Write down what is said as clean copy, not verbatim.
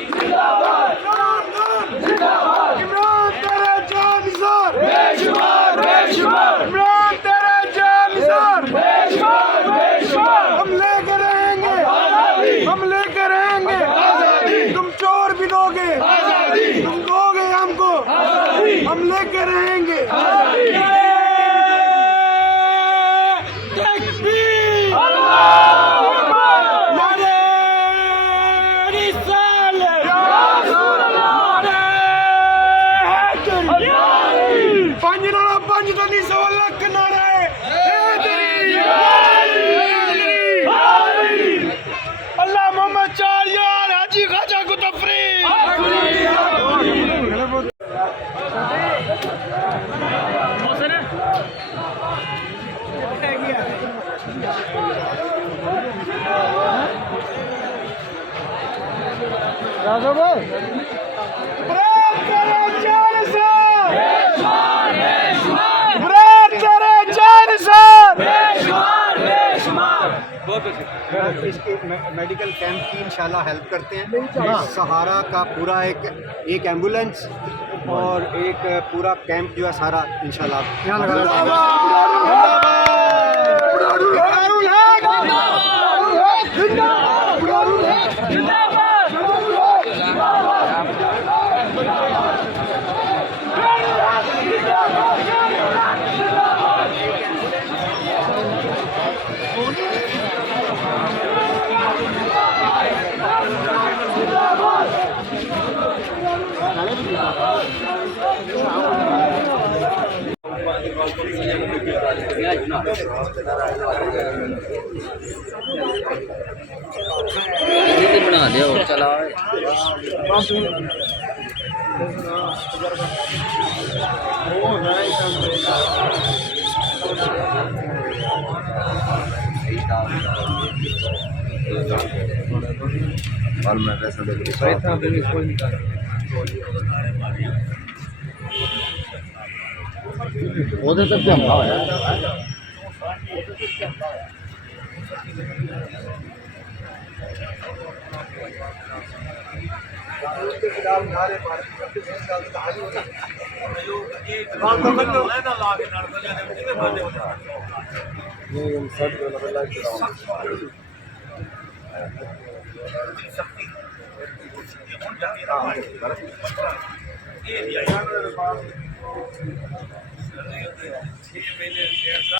इमरान तेरे जानसार इमरान तेरे जानसार हम लेके रहेंगे तुम चोर भी दोगे तुम दोगे हमको हम लेके रहेंगे पंज तो नहीं 100 लाख नारा है अल्लाह मोहम्मद चार यार हाजी खाजा को तफरी राजा भाई इसके मेडिकल कैंप की इंशाल्लाह हेल्प करते हैं। सहारा का पूरा एक एम्बुलेंस और एक पूरा कैंप जो है सारा इंशाल्लाह यहाँ लगाया बना दे और चला तक हमला होया